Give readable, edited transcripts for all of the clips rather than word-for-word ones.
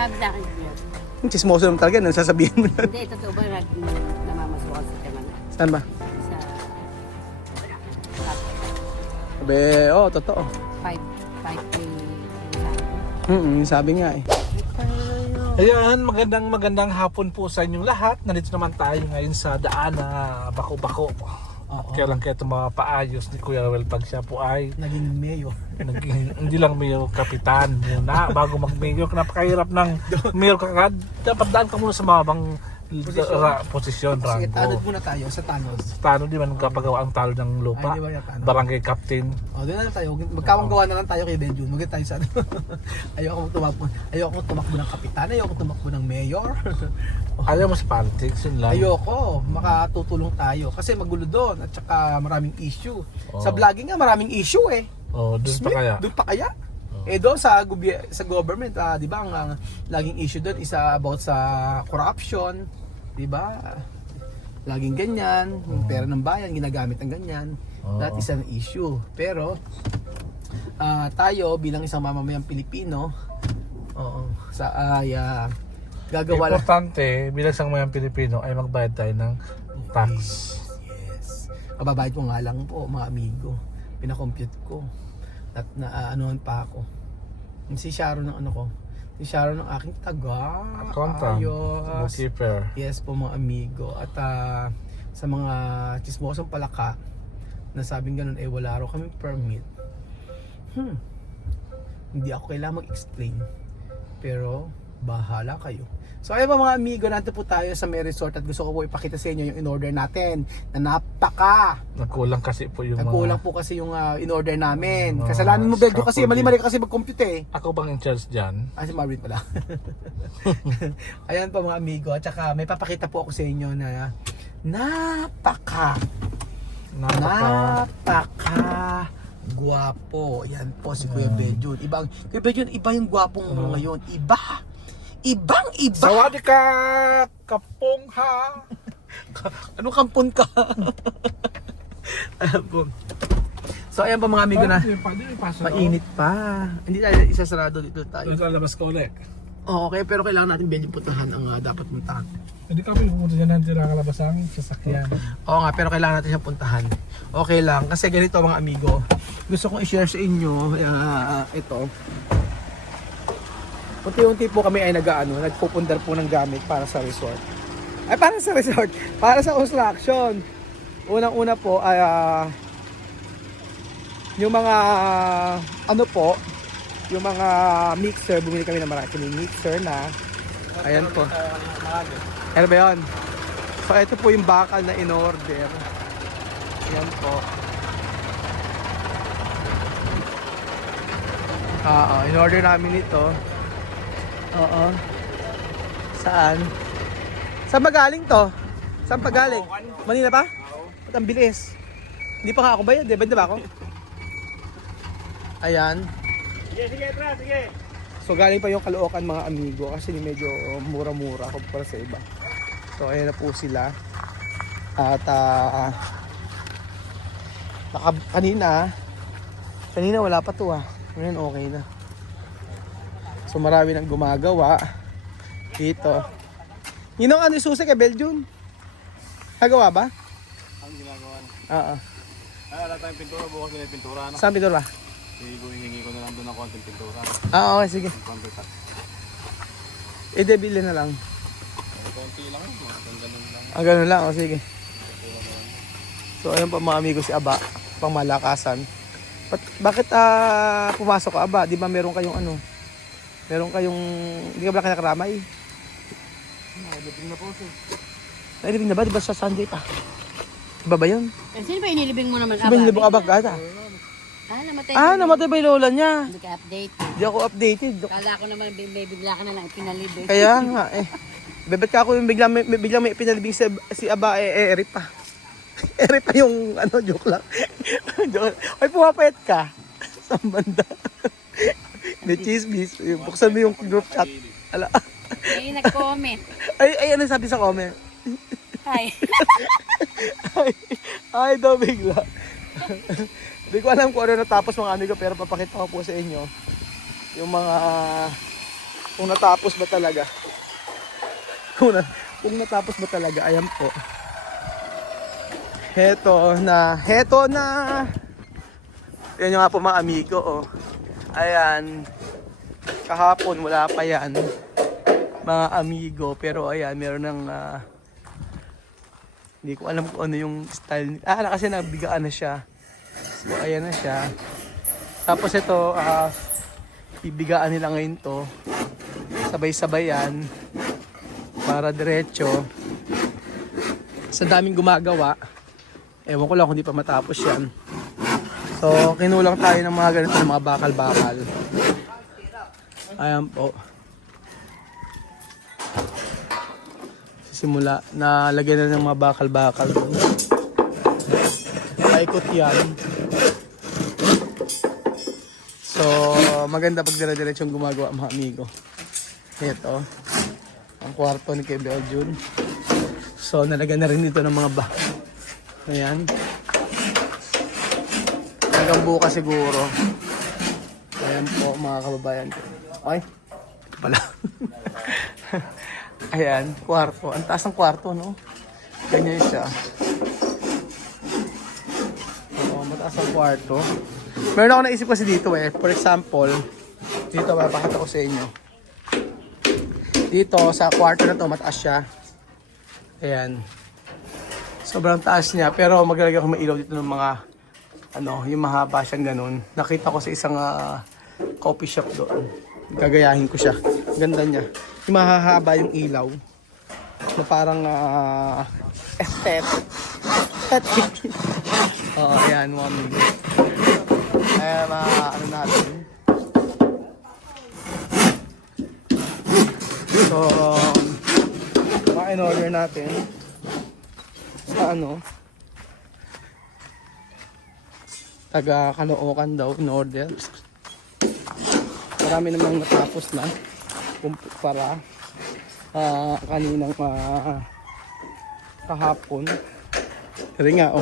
Sabi sa akin siya. Yung chismoso naman talaga, nang sasabihin mo na. Hindi, totoo ba namamasukan sa tema na? Saan ba? Sa Sabi, totoo. 5K. Yung sabi nga eh. Ayan, magandang hapon po sa inyong lahat. Nandito naman tayo ngayon sa daan na bako-bako. At kailan kaya ito mapaayos ni Kuya Well pag siya po ay Naging mayo. hindi lang mayor, kapitan muna bago mag-mayor. Napakahirap ng mayor kagad. Dapat daan ka muna sa mabang posisyon, Sige, tanod rango. muna tayo sa tanod. Tano di man kapagawa ang talo ng lupa. Ay, di ba yung tanod? Barangay captain. Doon na lang tayo. Magkawang-gawa na lang tayo kay Benjun. Huwag tayo sa ano. Ayoko tumakbo ng kapitan. Ayoko tumakbo ng mayor. Ayaw mo sa politics, yun lang. Ayoko. Makatutulong tayo. Kasi magulo doon. At saka maraming issue. Oh. Sa vlogging nga maraming issue eh. Doon pa kaya. Doon pa kaya? Doon sa government, di ba, ang laging issue doon is about sa corruption, di ba? Laging ganyan, yung pera ng bayan ginagamit ng ganyan. That is an issue. Pero tayo bilang isang mamamayang Pilipino, gagawa lang. Importante, bilang isang mayang Pilipino ay magbayad tayo ng tax. Yes. Kababayad ko nga lang po, mga amigo. Pinakompute ko. At naanuhan pa ako. Si Sharon ng ano ko. Si Sharon ng aking taga. Accountant, Ayos. bookkeeper. Yes po mga amigo. At sa mga chismosong palaka na sabing ganun wala raw kami permit. Hindi ako kailangan mag-explain. Pero bahala kayo. So ayun po mga amigo, nandito po tayo sa May Resort at gusto ko po ipakita sa inyo yung in-order natin na napaka Nagkulang kasi po yung nagkulang po kasi yung in-order namin. Kasalanan mo Beljo kasi mali-mali kasi mag-compute eh. Ako bang in charge dyan? Si Marvin pala. Ayan po mga amigo. At saka may papakita po ako sa inyo na napaka guwapo. Yan po si Kuya Beljo. Kuya Beljo, iba yung gwapong mo ngayon. Ibang-iba. Sawadi ka, kapong ha. Ano kampon ka? Ayan po. So ayan po mga amigo na. Mainit pa. Hindi tayo isasarado dito tayo. Ito lalabas ko ulit. Okay, pero kailangan natin Beljo puntahan ang dapat puntahan. Hindi kami pumunta dyan natin nakakalabas ang sasakyan. Oo nga, pero kailangan natin siya puntahan. Okay lang, kasi ganito mga amigo. Gusto kong i-share sa inyo ito. Unti-unti po kami ay nagpupundar po ng gamit para sa resort. Para sa construction. Unang-una po ay yung mga yung mga mixer, bumili kami ng maraming mixer na. Ayan po. Ano ba yun? So ito po yung bakal na in-order. Ayan po. In-order namin ito. Saan? Saan ba galing to? Saan pa galing? Manila pa? Ba't ang bilis? Hindi pa nga ako bayad eh. Banda ba ako? Ayan. Sige. So galing pa yung Caloocan mga amigo kasi medyo mura-mura kumpara sa iba. So ayan na po sila. At kanina wala pa to Ngayon okay na. So marami nang gumagawa dito. Yun ang isusi kay Belgium. Nagawa ba? Ang ginagawa na. Oo. Wala tayong pintura, bukas nila yung pintura. Saan pintura ba? Hihingi ko na lang doon ng konting pintura. Okay, sige. Pampitas. Debili na lang. Konti lang, mga ganun lang. Ganun lang, sige. So ayun pa mga amigo si Aba, pang malakasan. Bakit pumasok ka Aba? Di ba meron kayong hindi ka ba kinakaramay? Nailibing na po siya. Nailibing na ba? Di ba sa Sunday pa? Diba ba yun? Sino ba inilibing mo naman? Sabi nilibing Aba gata. Namatay. Namatay ba yung lola niya? Hindi ka update. Di ako updated. Kala ko naman bigla ka na lang pinalibing. Kaya nga Bebet ka ako yung biglang may pinalibing si Aba eri pa. Eri pa yung joke lang. Joke. Ay pumapayat ka. Saan banda? May chismis. Buksan mo yung group chat. Ala. May nag-comment. Ay ano sabi sa comment? Hi. ay daw bigla. Hindi ko alam kung ano natapos mga amigo pero papakita ko po sa inyo yung mga Kung natapos ba talaga. Kung natapos ba talaga, ayan po. Heto na. Yan yung nga po mga amigo, oh. Ayan. Kahapon, wala pa yan. Mga amigo. Pero ayan, meron ng... hindi ko alam kung ano yung style. Kasi nabigaan na siya. So, ayan na siya. Tapos ito, ibigaan nila ngayon to. Sabay-sabay yan. Para diretso. Sa daming gumagawa. Ewan ko lang kung di pa matapos yan. So, kinulang tayo ng mga ganito, ng mga bakal-bakal. Ayan po. Simula, nalagyan na ng mga bakal-bakal doon. Paikot yan. So, maganda pag dire-diretsong gumagawa mga amigo. Ito. Ang kwarto ni Kay Beljun. So, nalagyan na rin dito ng mga ayan. Hanggang bukas siguro. Ayan po mga kababayan. Ay, pala. Ayan, kwarto. Ang taas ng kwarto, no? Ganyan siya. Oo, mataas ang kwarto. Meron ako naisip kasi dito eh. For example, dito mapakita ko sa inyo. Dito sa kwarto na to, mataas siya. Ayan. Sobrang taas niya. Pero maglalagay ako may ilaw dito ng mga yung mahaba siyang ganun. Nakita ko sa isang coffee shop doon. Gagayahin ko siya. Ganda niya. Yung mahahaba yung ilaw. Na parang aesthetic. Oo, ayan. Ayan, ano natin. So, in-order natin sa taga Caloocan daw in-order. Marami namang natapos na para kaninang kahapon. Pero nga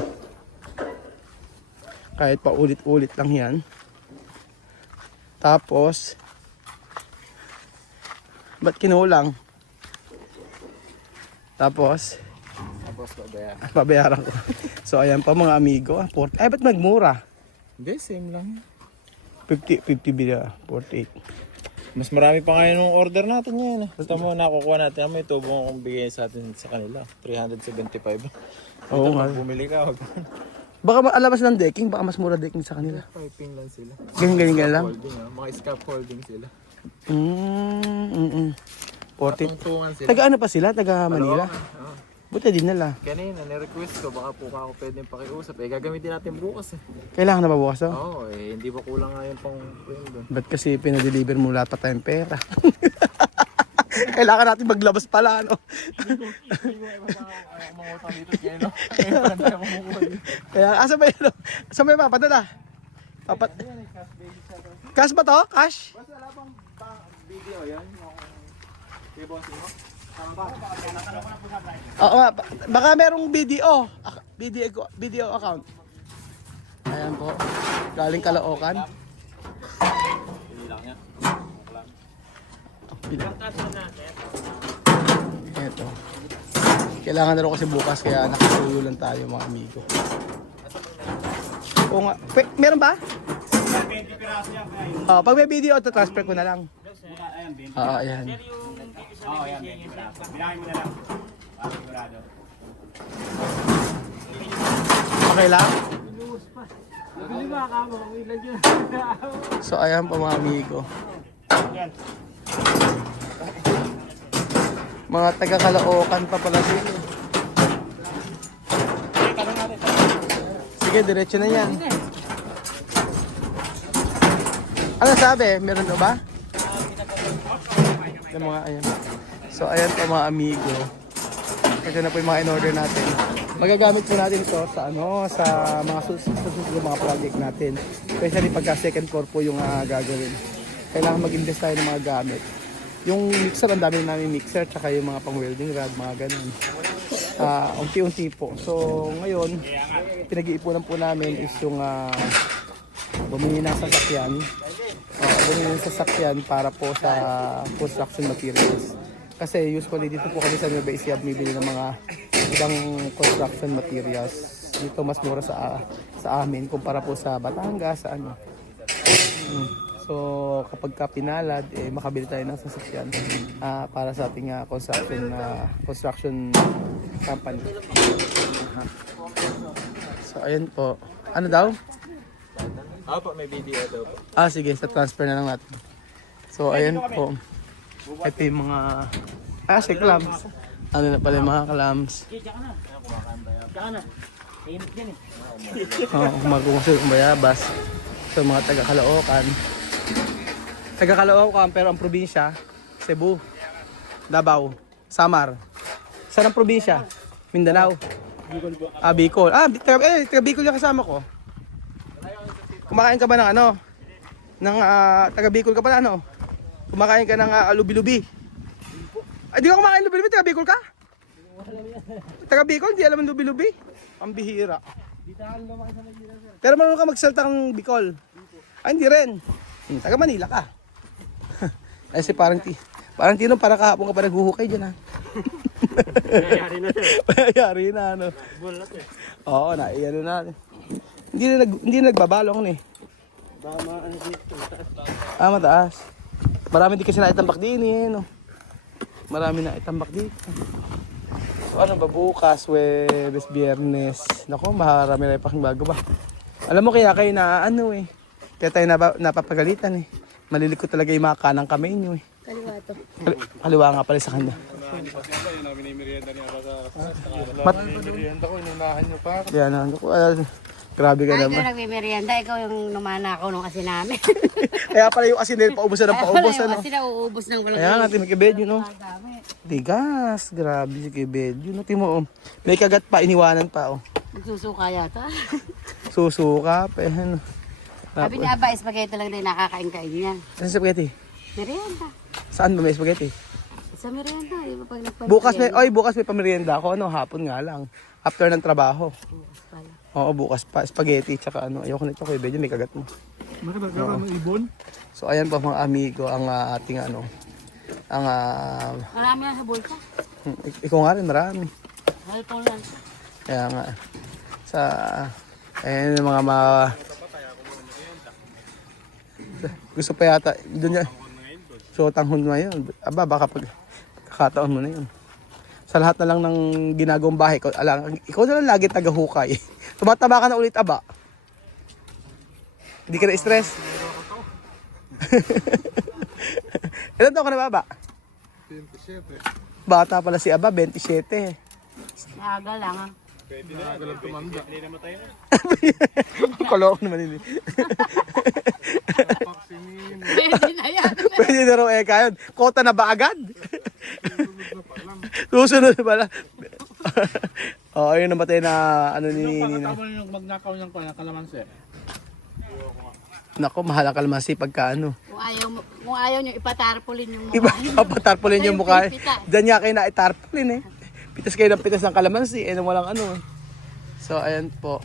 kahit pa ulit-ulit lang yan. Tapos ba't kinulang? Tapos babayaran ko. So ayan pa mga amigo. Ay ba't magmura? Hindi, same lang. 50 bila, 48. Mas marami pa ngayon ng order natin ngayon. Basta mo nakukuha natin. May tubo kong bigay sa atin sa kanila. 375. Oo nga. Bumili ka. Baka alabas ng decking, baka mas mura decking sa kanila. Piping lang sila. Ganyan lang. Holding, mga scaffolding sila. 40. Patuntungan sila. Taga ano pa sila? Taga Manila? Buti din nila. Kanina, ni-request ko, baka po ako pwedeng pakiusap. Gagamitin natin bukas Kailangan na ba bukas to? Oo, hindi ba kulang nga yung pang doon? Ba't kasi pinadeliver mo lahat pa tayong pera? Kailangan natin maglabas pala, no? Kaya, asa ba yun? Asa ba yung papadala? Cash ba to? Cash? Basta wala pang video yan. Oo nga, baka merong video account. Ayan po, galing Caloocan. Hindi lang yan. Ito. Kailangan na rin kasi bukas kaya nakasuyo lang tayo mga amigo. Oo nga, meron ba? Pag may video, transfer ko na lang. Oo, ayan. Oo, yan. Binahin mo na lang. Sigurado. Okay lang? So ayan po mga amigo. Mga taga Caloocan pa pala sila. Sige, diretso na yan. Ano sabi? Meron na ba? Yung mga ayan. So ayan po mga amigo. Ito na po yung mga in-order natin. Magagamit po natin ito sa sa mga susunod mga project natin. Especially pagka second floor po yung gagawin. Kailangan mag-invest tayo ng mga gamit. Yung mixer, ang dami namin mixer, tsaka yung mga pang-welding rod, mga ganun. Unti-unti po. So ngayon, pinag-iipunan po namin is yung bumili ng sasakyan Kunin yung sasakyan para po sa construction materials. Kasi usually dito po kami sa Nueva Ecija bumibili ng mga ibang construction materials. Dito mas mura sa amin kumpara po sa Batangas, sa ano. So kapag ka pinalad, makabili tayo ng sasakyan para sa ating construction company. So ayun po. Ano daw? Opo, may video daw po. Sige, sa transfer na lang natin. So ayun po. Ito yung mga si clams. Ano na pala yung mga clams. Magkukusay yung bayabas. So mga taga-Caloocan. Taga-Caloocan pero ang probinsya, Cebu, Davao, Samar. Saan ang probinsya? Mindanao. Bicol. Taga Bicol yung kasama ko. Kumakain ka ba ng ano? Taga Bicol ka pala ano? Kumakain ka ng lubi-lubi. Ay, di ka kumakain ng lubi-lubi, taga Bicol ka? Taga Bicol, di alam ang lubi-lubi. Ang bihira. Pero marunong ka magsalta ng Bicol. Ay, hindi rin. Taga Manila ka. Ay, si parang Tino, para kahapon ka pa naghuhukay dyan ha. Yari na ano. Oo, iyan na. Hindi na nagbabalong eh. Mataas. Marami din kasi naitambak din eh. No? Marami na itambak dito. So ano ba bukas, Webes, Biyernes. Nako, marami na ipaking bago ba. Alam mo kaya kayo na ano eh. Kaya tayo napapagalitan eh. Malilikot talaga yung mga kanang kamay nyo eh. Kaliwa to. Kaliwa nga pala sa kanya. Yan ano ko. Grabe ka Ay, naman. ikaw nagme-merienda. Ikaw yung numanakaw nung asin namin. Kaya pala yung asin nila paubusan ng paubusan. Yung asin na uubos ng walang Kaya nga, Timikibedyo, no? dami. Tigas, grabe si Kibedyo. No, Timo, may kagat pa, iniwanan pa, oh. Nagsusuka yata. Susuka, ano. Sabi niya ba, spaghetti lang din nakakain-kain niya. Saan spaghetti? Merienda. Saan ba may spaghetti? Sa merienda, yung pag nagpamerienda. Bukas may pamerienda ako, ano, hapon nga lang. After ng trabaho. Bukas pala. Oo, bukas pa, spaghetti, tsaka ano, ayoko nito Kibedyo, may kagat mo. Nakakagawa ng ibon. So, ayan pa mga amigo, ang ating ano, Marami lang sa bulsa. ikaw nga rin, marami. Halpong lang. Kaya nga, ayan yung mga gusto pa yata, doon niya, so tanghon ngayon, baka pagkakataon mo na yun. Sa lahat na lang ng ginagawang bahay, ikaw na lang lagi taga-hukay. Tumataba ka na ulit, aba. Hindi ka na stress. Ilan taon ka na ba? 27. Bata pala si Aba, 27. Maaga lang ah. Nakagalang tumanda. Kolok naman yun. Pwede na yan. Pwede na raw yun. Kota na ba agad? Susunod na pala. Ayun namatay na ano ni Nina. Tama yung magnakaw niyang kalamansi. Nako, mahal ang kalamansi pagka ano. Kung ayaw nyo, ipatarpulin yung mukha. Ipatarpulin yung mukha. Pitas. Diyan niya kayo na itarpulin eh. Pitas kayo ng pitas ng kalamansi nang walang ano. So, ayan po.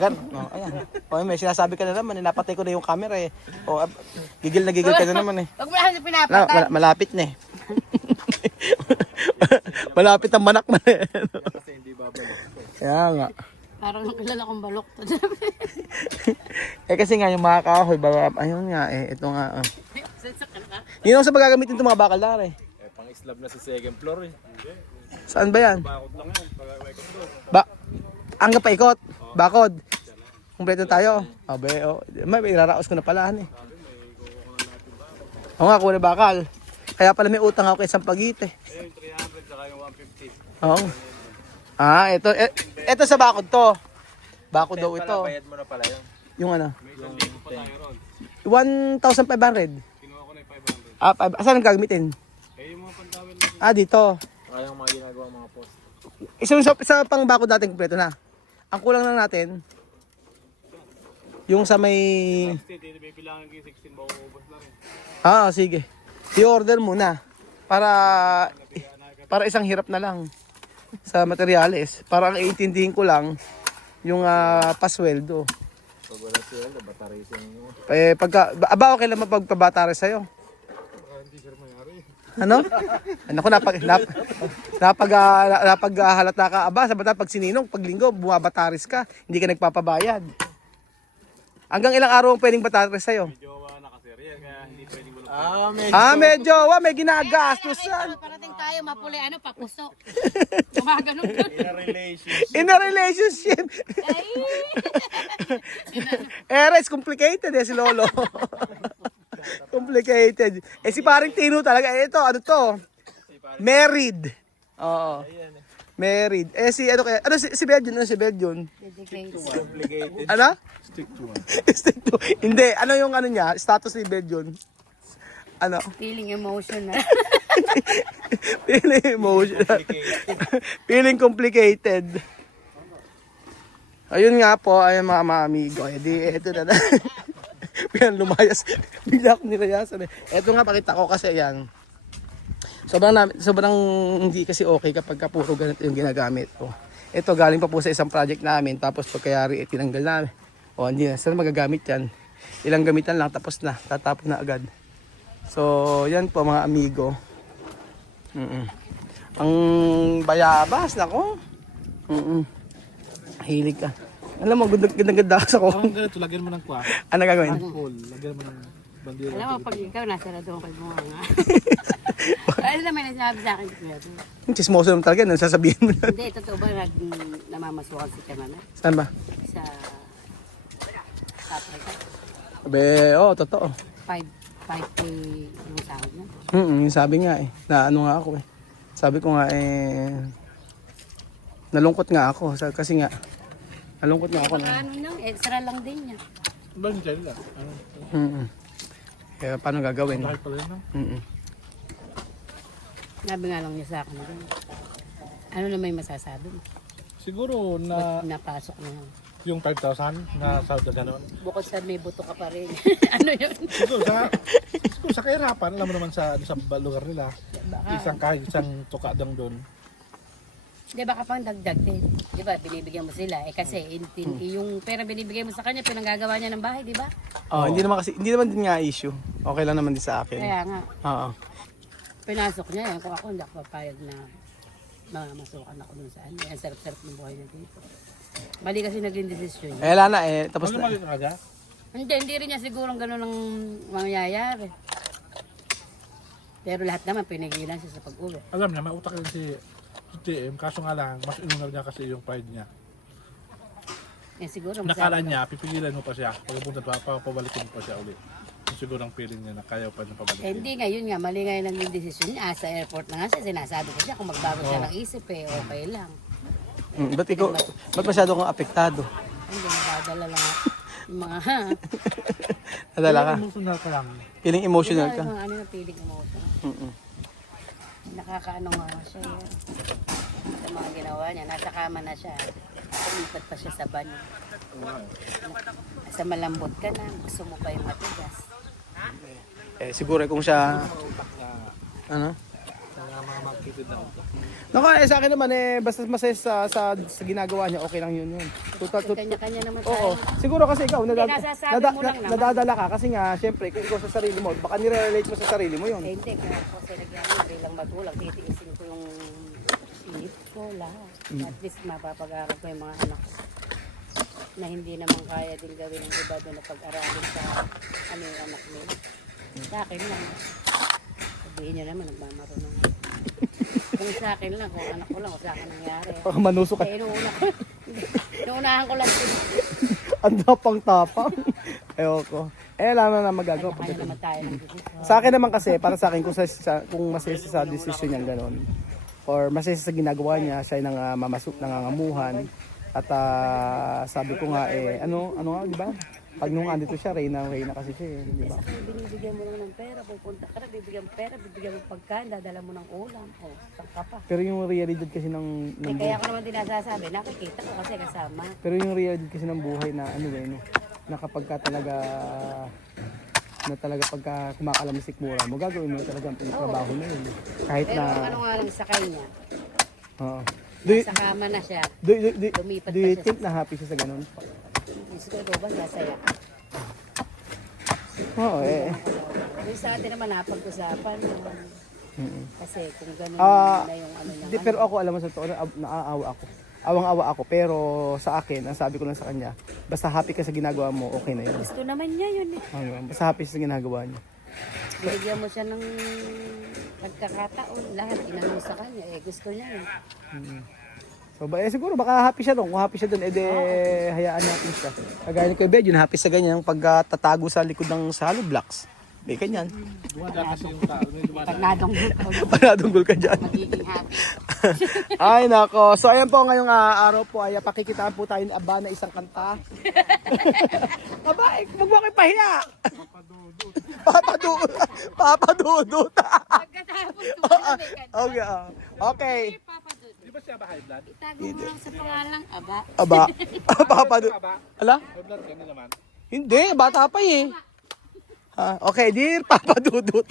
Gan, ayan. May sinasabi ka na naman, napatay ko na yung camera eh. Gigil na gigil ka na naman eh. Huwag mo lang pinapatay. Malapit na eh. Malapit ang manak na eh. Kaya nga. Parang kilala kong balok to. Kasi nga yung mga kahoy, ayun nga eh, ito nga. Yun ang sa pagagamitin itong mga bakaldar eh. Pang-islab na sa second floor eh. Saan ba yan? Bakod lang yan. Hanggang paikot. Bakod. Kumpleto tayo. May iraraos ko na pala eh. Oo nga, kuha na bakal. Kaya pala may utang ako kay Sampaguite. Ayun, 300 saka yung 150. Oo. Ito sa bakod to. Bakod daw ito. Bayad mo na pala yun. Yung ano? Yung 1,500. 10. Kinuha ko na yung 500. Saan ang gagamitin? Yung mga pandawin lang. Dito. Saka yung mga ginagawa mga post. Isa pang bakod natin kumpleto na. Ang kulang lang natin, yung sa may... 16, bibilangin ko yung 16 ba uubos lang eh. Sige. I-order muna. Para isang hirap na lang sa materyales. Para ang iintindihin ko lang, yung pasweldo. Pag wala siya, battery siya mo. Okay lang mapagpabatare sa'yo. Hindi sir mayari. Ano? Ano ko napaghalata ka aba sa bata pag sininong pag linggo bumabataris ka, hindi ka nagpapabayad. Hanggang ilang araw ang pwedeng bataris sa'yo? Jowa na kasi riyan, kaya hindi pwedeng walang Medyo may ginagastusan. Parating tayo mapuli, papuso. Gumaganon ko. relationship. In a relationship. Ay! It's complicated si Lolo. Complicated. Si paring Tino talaga, ito, ano to? Married. Oo. Married. Si Bedyon, si Bedyon? Dedicated. Ano? Stick to one. Stick to. Hindi, ano yung ano niya? Status ni Bedyon? Ano? Feeling emotional. Feeling emotional. Feeling complicated. Ayun nga po, ayun mga amigo. Eto na. Biglang lumayas. Bigla akong nilayasan. Eto nga, pakita ko kasi yan. Sobrang hindi kasi okay kapag puro ganito yung ginagamit. Ito, galing pa po sa isang project namin. Tapos pagkayari, tinanggal namin. Hindi na. Saan magagamit yan? Ilang gamitan lang, tapos na. Tatapon na agad. So, yan po mga amigo. Ang bayabas, nako. Hilig ka. Alam mo, ganda-ganda sa ko. Ang ganito, lagyan mo ng kwa. Ano gagawin? Hole, lagyan mo ng bandila. Alam mo, pag ikaw nasarado ko kay mga. Ano naman nasabi sa akin? Yung chismoso naman talaga, nang sasabihin mo na. Hindi, totoo ba namamasukan si Kamana? Saan ba? Sa Africa? Totoo. 5K yung sahod niya. Yung sabi nga na ano nga ako Sabi ko nga nalungkot nga ako. Kasi nga, nalungkot nga ako. Baka extra lang din niya. Bandyan lang. Kaya paano gagawin? Bakit pala yun, no? Sabi nga lang niya sa akin. Ano na may masasabi? Siguro na Ba't napasok na yan? yung 5,000 na sahod na gano'n. Bukod sa may buto ka pa rin. Ano yun? Siguro sa kahirapan, alam mo naman sa lugar nila, isang tuka lang doon. Di ba kapang dagdag din? Di ba binibigyan mo sila? Kasi yung pera binibigay mo sa kanya, pinanggagawa niya ng bahay, di ba? Hindi naman din nga issue. Okay lang naman din sa akin. Kaya nga, Oo. pinasok niya yan. Kung ako hindi ako papayag na mamasukan ako dun saan. Ang sarap-sarap ng buhay na dito. Mali kasi naging desisyon niya. Wala na tapos Ano na. mali na kaga? Hindi rin niya sigurong gano'n ang mangyayari. Pero lahat naman pinigilan siya sa pag-uwi. Alam niya, may utak rin si TM, kaso nga lang, mas inunar niya kasi yung pride niya. Siguro Nakala niya, pipigilan mo pa siya. Pagpunta pa, pabalikin mo pa siya ulit. Siguro ang feeling niya na kaya pa niya pabalikin. hindi ngayon nga, mali ngayon ang desisyon niya. Sa airport na nga siya, sinasabi ko siya kung magbago siya ng isip okay lang. Ba't masyado kang apektado? Hindi, nadadala lang ako. Yung mga Nadala ka? Emotional ka lang. Feeling emotional ka? Yung mga ano na piling emotion. Nakakaano nga siya yan. Sa mga ginawa niya, nasa kama na siya. Tumipat pa siya sa banyo. Sa malambot ka na, gusto mo pa yung matigas. Siguro kung siya... Ano? Mga makikitid na utak. Naku, sa akin naman basta masaya sa ginagawa niya, okay lang yun. Kanya-kanya naman Oo. tayo. Siguro kasi ikaw, nasasabi mo lang naman. nadadala ka kasi nga, syempre, kung ikaw sa sarili mo, baka nire-relate mo sa sarili mo yun. Hindi, kaya ako kasi bilang magulang, titiisin ko yung isip ko lahat. At least mapapag-aral ko yung mga anak ko. Na hindi naman kaya din gawin ng iba doon na pag-aralin sa ano yung anak nila. Sa akin lang. Sabihin niya naman, nagmamarunong. Kung sa akin lang, kung anak ko lang, kung sa akin nangyari. Baka manusok ka. Inuunahan ko lang. Ang tapang-tapang. Ayoko. Alam na magagawa. Kaya naman tayo ng desisyon. Sa akin naman kasi, para sa akin, kung masaya sa decision niya gano'n, or masaya sa ginagawa niya, siya ay nangangamuhan, at sabi ko nga, ano nga, di ba? Pag nung andito siya, Reyna kasi siya, di ba? Kasi binibigyan mo lang ng pera, pupunta ka na, bibigyan mo pera, bibigyan mo pagkain, dadala mo ng ulam, sangka pa. Pero yung realidad kasi ng Kaya ako naman din nasasabi, nakikita ko kasi kasama. Pero yung reality kasi ng buhay na na kapag ka talaga pagka kumakalam ng sikmura mo, gagawin mo talaga ang trabaho na yun. Kahit Pero na ano nga lang sa kanya, Oo. sa kama na siya, Do lumipat you pa siya. think na happy siya sa ganun? Diyos ko, ikaw ba sasaya? Oo, Yung sa atin naman napag-usapan. Kasi kung ganun Ah, na yung ano niya. Di, pero ako alam mo sa totoo, naaawa ako. Awang-awa ako, pero sa akin, ang sabi ko lang sa kanya, basta happy ka sa ginagawa mo, okay na yun. Gusto naman niya yun eh. Basta happy sa ginagawa niya. Binigyan mo siya ng pagkakataon. Lahat inano sa kanya. Eh, gusto niya yun. So, siguro baka happy siya doon. Kung happy siya doon, edi hayaan natin siya. Kagaya ni Kuya Bed, yun happy sa ganyan pagtatago sa likod ng hollow blocks. May kanyan. Pag nadonggol ko, Panadunggol ka dyan. magiging happy. Ay nako. So ayan po ngayong araw po ay pakikitaan po tayo ni Aba na isang kanta. Aba, wag mo kayo pahiya. Papadudot. Papadudot. Pagkatapos ko, Okay. Okay. Di ba siya ba high blood? itago mo lang sa pangalang Aba. Aba. Papadudot. Aba, Ala? high blood ka na naman. Hindi, bata pa eh. Okay, dear Papa Dudut.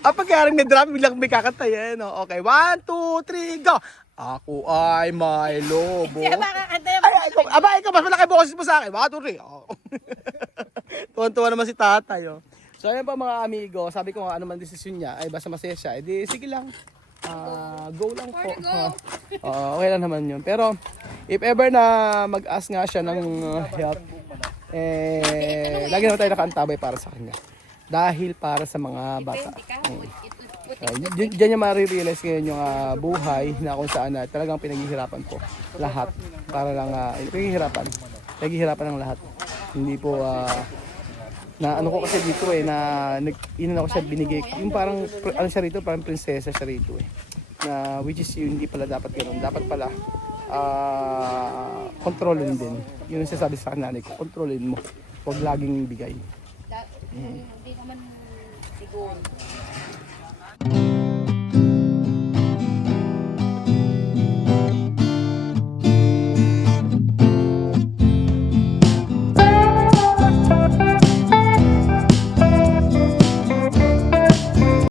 Pag kaya may drum, biglang may kakanta yan. No? Okay, 1, 2, 3, go! Ako ay may lobo. Ikaw, mas malaki boses mo sa akin. 1, 2, 3. Oh. Tuwan-tuwa naman si tatay. Oh. So, ayan pa mga amigo. Sabi ko ano man desisyon niya, ay basta masaya siya. Di sige lang. Go lang po. Okay lang naman yun. Pero, if ever na mag-ask nga siya ng help, lagi naman tayo nakaantabay para sa kanya. Dahil para sa mga bata. Diyan niya marirealize ngayon yung buhay na kung saan talagang pinaghihirapan po lahat. Para lang, pinaghihirapan ng lahat. Hindi po, na ano ko kasi dito na inan ako siya binigay. Yung parang, ano siya rito, parang prinsesa siya rito Na which is yun, hindi pala dapat ganoon. Dapat pala, kontrolin din. Yun ang sinasabi sa nanay ko, kontrolin mo. Huwag laging bigay. Hindi naman siguro.